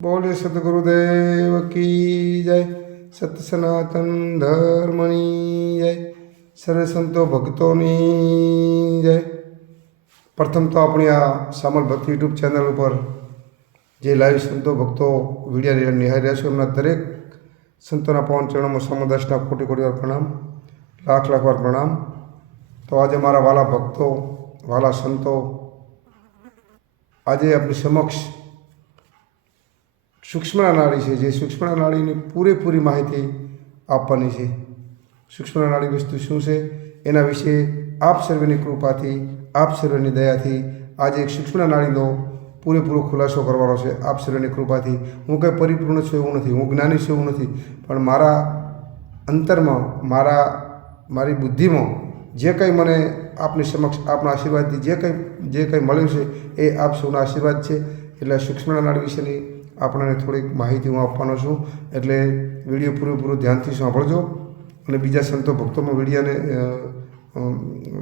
બોલે સદગુરુદેવ કી જય, સત સનાતન ધર્મની જય, સર્વે સંતો ભક્તોની જય। પ્રથમ તો આપણી આ સામલ ભક્તિ યુટ્યુબ ચેનલ ઉપર જે લાઈવ સંતો ભક્તો વિડીયો નિહાળી રહ્યા છો એમના દરેક સંતોના પવન ચરણોમાં સમદાસના કોટી કોટી વાર પ્રણામ, લાખ લાખ વાર પ્રણામ। તો આજે મારા વાલા ભક્તો, વાલા સંતો, આજે આપણી સમક્ષ સૂક્ષ્મણા નાડી છે, જે સૂક્ષ્મણા નાડીની પૂરેપૂરી માહિતી આપવાની છે। સૂક્ષ્મણા નાડી વસ્તુ શું છે એના વિશે આપ સર્વેની કૃપાથી, આપ સર્વેની દયાથી આજે એક સૂક્ષ્મણા નાડીનો પૂરેપૂરો ખુલાસો કરવાનો છે આપ સર્વેની કૃપાથી। હું કંઈ પરિપૂર્ણ છું એવું નથી, હું જ્ઞાની છું એવું નથી, પણ મારા અંતરમાં, મારી બુદ્ધિમાં જે કંઈ મને આપની સમક્ષ આપના આશીર્વાદથી જે કંઈ મળ્યું છે એ આપ સૌના આશીર્વાદ છે। એટલે સૂક્ષ્મણા નાડી વિશેની આપણને થોડીક માહિતી હું આપવાનો છું, એટલે વિડીયો પૂરેપૂરું ધ્યાનથી સાંભળજો અને બીજા સંતો ભક્તોમાં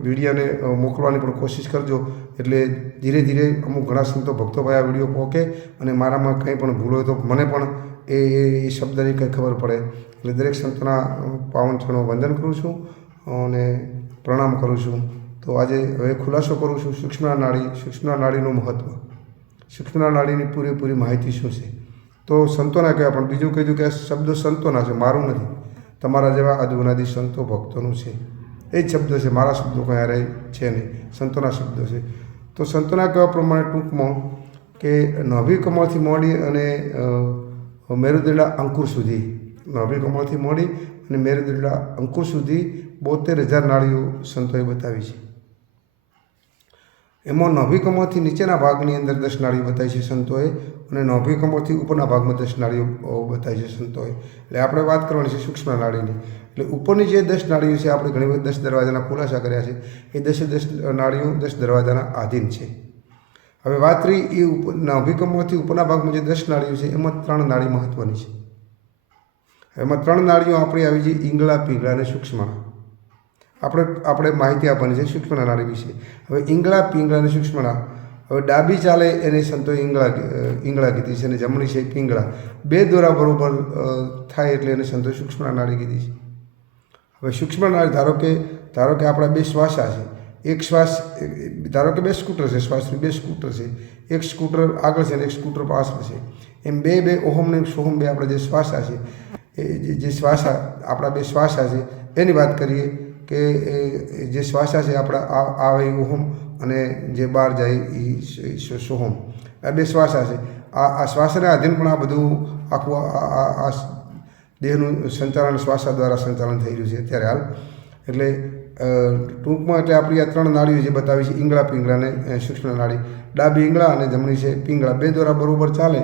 વિડીયોને મોકલવાની પણ કોશિશ કરજો, એટલે ધીરે ધીરે અમુક ઘણા સંતો ભક્તો ભાઈ આ વિડીયો પહોંચે અને મારામાં કંઈ પણ ભૂલ હોય તો મને પણ એ શબ્દની કંઈ ખબર પડે। એટલે દરેક સંતોના પાવન ચરણો વંદન કરું છું અને પ્રણામ કરું છું। તો આજે હવે ખુલાસો કરું છું સૂક્ષ્મણા નાડીનું મહત્ત્વ, સૂક્ષ્મણા નાડીની પૂરેપૂરી માહિતી શું છે। તો સંતોના કહેવા, પણ બીજું કહી દઉં કે આ શબ્દો સંતોના છે, મારું નથી, તમારા જેવા આદિ સંતો ભક્તોનું છે। એ જ શબ્દ છે, મારા શબ્દો કંઈ હારે છે નહીં, સંતોના શબ્દો છે। તો સંતોના કહેવા પ્રમાણે ટૂંકમાં કે નાભી કમળથી માંડી અને મેરુદંડા અંકુર સુધી, નાભી કમળથી માંડી અને મેરુદંડા અંકુર સુધી 72,000 નાડીઓ સંતોએ બતાવી છે। એમાં નાભી કમળથી નીચેના ભાગની અંદર 10 નાડીઓ બતાવી છે સંતોએ, અને નાભી કમળથી ઉપરના ભાગમાં 10 નાડીઓ બતાવી છે સંતોએ। એટલે આપણે વાત કરવાની છે સૂક્ષ્મ નાડીની। એટલે ઉપરની જે 10 નાડીઓ છે, આપણે ઘણી વખત 10 દરવાજાના ખુલાસા કર્યા છે, એ 10 નાડીઓ 10 દરવાજાના આધીન છે। હવે વાત રહી એ નાભી કમળથી ઉપરના ભાગમાં જે 10 નાડીઓ છે એમાં 3 નાડી મહત્ત્વની છે। એમાં 3 નાડીઓ આપણી આવી છે ઈંગળા, પીંગળા અને સૂક્ષ્મણા। આપણે માહિતી આપવાની છે સૂક્ષ્મણા નાડી વિશે। હવે ઈંગળા, પીંગળા અને સૂક્ષ્મણા, હવે ડાબી ચાલે એને સંતોએ ઈંગળા કીધી છે અને જમણી છે પીંગળા। બે દોરા બરોબર થાય એટલે એને સંતોએ સૂક્ષ્મણા નાડી કીધી છે। હવે સૂક્ષ્મણા નાડી ધારો કે આપણા 2 શ્વાસા છે, એક શ્વાસ, ધારો કે 2 સ્કૂટર છે, શ્વાસની 2 સ્કૂટર છે, એક સ્કૂટર આગળ છે અને એક સ્કૂટર પાછળ છે, એમ બે ઓહમ ને સોહમ બે આપણા જે શ્વાસા છે, એ જે શ્વાસા આપણા 2 શ્વાસા છે એની વાત કરીએ કે જે શ્વાસા છે આપણા આવે ઓહમ અને જે બહાર જાય એ સોહમ, આ 2 શ્વાસા છે। આ શ્વાસના આધીન પણ આ બધું આખું આ દેહનું સંચાલન શ્વાસા દ્વારા સંચાલન થઈ રહ્યું છે અત્યારે હાલ। એટલે ટૂંકમાં એટલે આપણી આ 3 નાડીઓ જે બતાવી છે ઈંગળા, પીંગળા અને સૂક્ષ્મ નાડી, ડાબી ઈંગળા અને જમણી છે પીંગળા, 2 દોરા બરોબર ચાલે,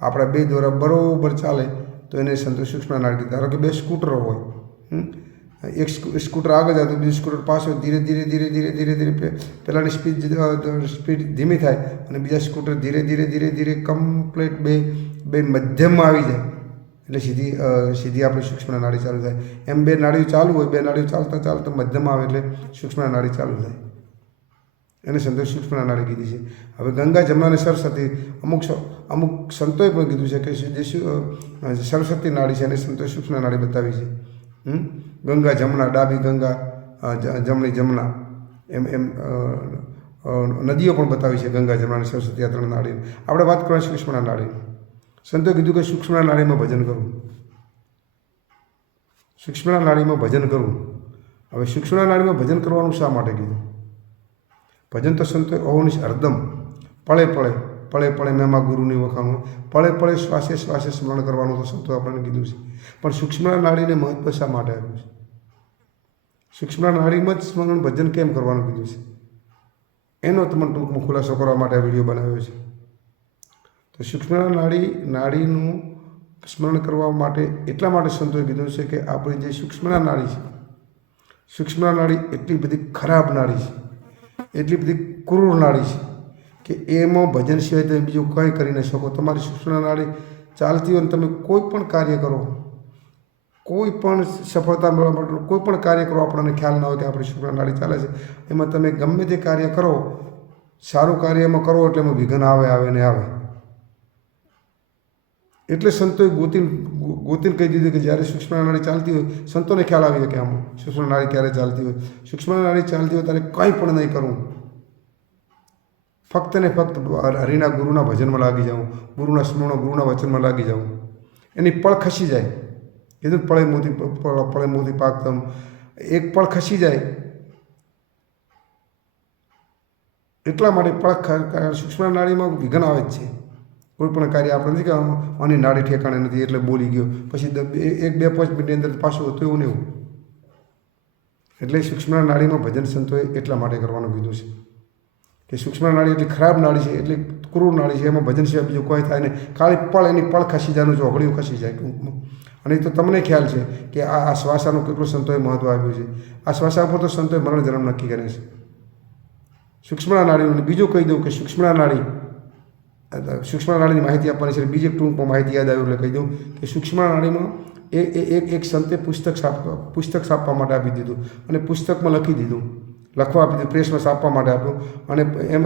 આપણા 2 દોરા બરોબર ચાલે તો એને સંતો સૂક્ષ્મ નાડી। ધારો કે 2 સ્કૂટરો હોય, એક સ્કૂટર આગળ જાય તો બીજું સ્કૂટર પાછળ ધીરે ધીરે પહેલાંની સ્પીડ ધીમી થાય અને બીજા સ્કૂટર ધીરે કમ્પ્લીટ બે મધ્યમમાં આવી જાય એટલે સીધી આપણી સૂક્ષ્મ નાડી ચાલુ થાય। એમ 2 નાડીઓ ચાલુ હોય, 2 નાડીઓ ચાલતા મધ્યમાં આવે એટલે સૂક્ષ્મ નાડી ચાલુ થાય, એને સંતોષ સૂક્ષ્મ નાડી કીધી છે। હવે ગંગા, જમના અને સરસ્વતી, અમુક સંતોએ પણ કીધું છે કે જે સરસ્વતી નાડી છે એને સંતોષ સૂક્ષ્મ નાડી બતાવી છે। ગંગા, જમના, ડાબી ગંગા, જમણી જમના, એમ નદીઓ પણ બતાવી છે, ગંગા, જમના અને સરસ્વતી, આ 3 નાડી। આપણે વાત કરવાની સૂક્ષ્મણા નાડી। સંતોએ કીધું કે સૂક્ષ્મણા નાડીમાં ભજન કરવું, સૂક્ષ્મણા નાડીમાં ભજન કરવું। હવે સૂક્ષ્મણા નાડીમાં ભજન કરવાનું શા માટે કીધું? ભજન તો સંતોએ અહોનિશ હરદમ પળે મેમાં ગુરુની વખાણું, પળે શ્વાસે સ્મરણ કરવાનું તો સંતોએ આપણને કીધું છે। પણ સૂક્ષ્મણા નાડીને મહત્વ શા માટે આપ્યું છે? સૂક્ષ્મણા નાડીમાં જ સ્મરણ ભજન કેમ કરવાનું કીધું છે? એનો તમને ટૂંકમાં ખુલાસો કરવા માટે આ વિડીયો બનાવ્યો છે। તો સૂક્ષ્મણા નાડીનું સ્મરણ કરવા માટે એટલા માટે સંતોએ કીધું છે કે આપણી જે સૂક્ષ્મણા નાડી છે, સૂક્ષ્મણા નાડી એટલી બધી ખરાબ નાડી છે, એટલી બધી ક્રૂર નાડી છે કે એમાં ભજન સિવાય તમે બીજું કંઈ કરી ન શકો। તમારી સૂક્ષ્મણા નાડી ચાલતી હોય અને તમે કોઈ પણ કાર્ય કરો, કોઈ પણ સફળતા મેળવવા માટે કોઈ પણ કાર્ય કરો, આપણને ખ્યાલ ના હોય કે આપણી સૂક્ષ્મણા નાડી ચાલે છે, એમાં તમે ગમે તે કાર્ય કરો, સારું કાર્યમાં કરો એટલે એમાં વિઘ્ન આવે ને આવે। એટલે સંતોએ ગોતીને કહી દીધું કે જ્યારે સૂક્ષ્મ નાડી ચાલતી હોય સંતોને ખ્યાલ આવી જાય કે આમ સૂક્ષ્મ નાડી ક્યારે ચાલતી હોય. સૂક્ષ્મ નાડી ચાલતી હોય ત્યારે કંઈ પણ નહીં કરવું, ફક્ત ને ફક્ત હરિના ગુરુના ભજનમાં લાગી જાઉં, ગુરુના સ્મરણ, ગુરુના વચનમાં લાગી જાઉં. એની પળ ખસી જાય, કીધું પળે મોતી પાકતમ, એક પળ ખસી જાય એટલા માટે પળ સૂક્ષ્મ નાડીમાં વિઘ્ન આવે જ છે. કોઈ પણ કાર્ય આપણે નથી કે આની નાડી ઠેકાણે નથી એટલે બોલી ગયો, પછી 1-2-5 મિનિટની અંદર પાછું હતું એવું ને એવું. એટલે સૂક્ષ્મ નાડીમાં ભજન સંતોએ એટલા માટે કરવાનું કીધું છે કે સૂક્ષ્મ નાડી એટલી ખરાબ નાડી છે, એટલી ક્રૂર નાડી છે, એમાં ભજન સિવાય બીજું કોઈ થાય નહીં. ખાલી પળ એની પળ ખસી જવાનું, ચોઘડિયું ખસી જાય ટૂંકમાં. અને એ તો તમને ખ્યાલ છે કે આ શ્વાસાનું કેટલું સંતોએ મહત્ત્વ આપ્યું છે. આ શ્વાસા ઉપર તો સંતોએ મરણ જન્મ નક્કી કરે છે. સૂક્ષ્મ નાડીઓને બીજું કહી દઉં કે સૂક્ષ્મ નાડીની માહિતી આપવાની છે. બીજી એક ટૂંકમાં માહિતી યાદ આવ્યું એટલે કહી દઉં કે સૂક્ષ્મ નાડીમાં એક સંતે પુસ્તક છાપવા માટે આપી દીધું અને પુસ્તકમાં લખી દીધું, લખવા આપી દીધું, પ્રેસમાં છાપવા માટે આપ્યું અને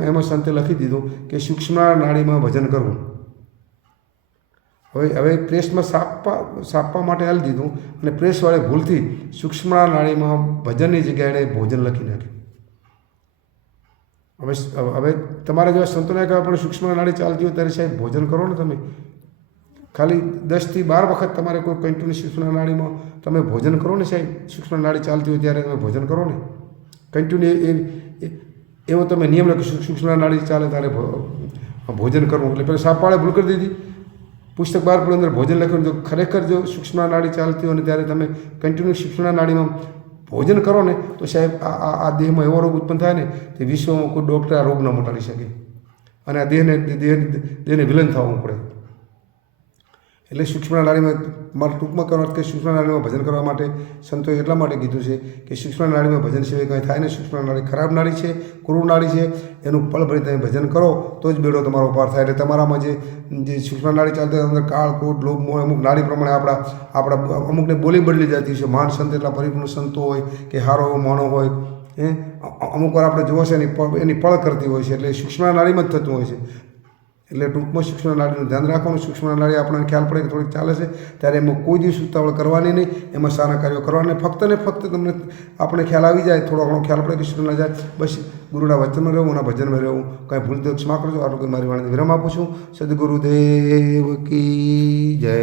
એમાં સંતે લખી દીધું કે સૂક્ષ્મ નાડીમાં ભજન કરવું. હવે પ્રેસમાં છાપવા માટે આપી દીધું અને પ્રેસવાળે ભૂલથી સૂક્ષ્મ નાડીમાં ભજનની જગ્યાએ ભોજન લખી નાખ્યું. હવે તમારે જો સંતોને કહે આપણે સૂક્ષ્મ નાડી ચાલતી હોય ત્યારે સાહેબ ભોજન કરો ને. તમે ખાલી 10 થી 12 વખત તમારે કોઈ કન્ટિન્યુ સૂક્ષ્મ નાડીમાં તમે ભોજન કરો ને સાહેબ. સૂક્ષ્મ નાડી ચાલતી હોય ત્યારે તમે ભોજન કરો ને કન્ટિન્યુ. એવો તમે નિયમ લો કે સૂક્ષ્મ નાડી ચાલે ત્યારે ભોજન કરવું. એટલે પેલા સાપાળે ભૂલ કરી દીધી, પુસ્તક બહાર પડ્યું, અંદર ભોજન લખ્યું. જો ખરેખર જો સૂક્ષ્મ નાડી ચાલતી હોય ને ત્યારે તમે કન્ટિન્યુ સૂક્ષ્મ નાડીમાં ભોજન કરો ને તો સાહેબ આ દેહમાં એવો રોગ ઉત્પન્ન થાય ને તે વિશ્વમાં કોઈ ડૉક્ટર આ રોગ ન મટાડી શકે અને આ દેહને વિલન થવું પડે. એટલે સૂક્ષ્મ નાડીમાં મારે ટૂંકમાં કરવાનું કે સૂક્ષ્મ નાડીમાં ભજન કરવા માટે સંતોએ એટલા માટે કીધું છે કે સૂક્ષ્મ નાડીમાં ભજન સિવાય કંઈ થાય ને. સૂક્ષ્મ નાડી ખરાબ નાડી છે, ક્રૂર નાડી છે. એનું પળ ભરી તમે ભજન કરો તો જ બેડો તમારો પાર થાય. એટલે તમારામાં જે સૂક્ષ્મ નાડી ચાલતી અંદર કાળ, ક્રોધ, લોભ, મોહ અમુક નાડી પ્રમાણે આપણા અમુકને બોલી બદલી જતી છે. મહાન સંત એટલા પરિપૂર્ણ સંતો હોય કે સારો એવો માણો હોય, અમુક વાર આપણે જોવો છે એની પળ કરતી હોય છે. એટલે સૂક્ષ્મ નાડીમાં જ થતું હોય છે. એટલે ટૂંકમાં સૂક્ષ્મ નાડીનું ધ્યાન રાખવાનું. સૂક્ષ્મ નાડી આપણને ખ્યાલ પડે કે થોડીક ચાલે છે ત્યારે એમાં કોઈ દિવસ ઉતાવળ કરવાની નહીં, એમાં સારા કાર્યો કરવાના. ફક્ત ને ફક્ત તમને આપણે ખ્યાલ આવી જાય, થોડો ઘણો ખ્યાલ પડે કે સૂક્ષ્મ ના જાય, બસ ગુરુના વચનમાં રહેવું, એના ભજનમાં રહેવું. કાંઈ ભૂલ તો ક્ષમા કરજો. આટલું કંઈ મારી વાણીને વિરામ આપું છું. સદગુરુદેવ કી જય.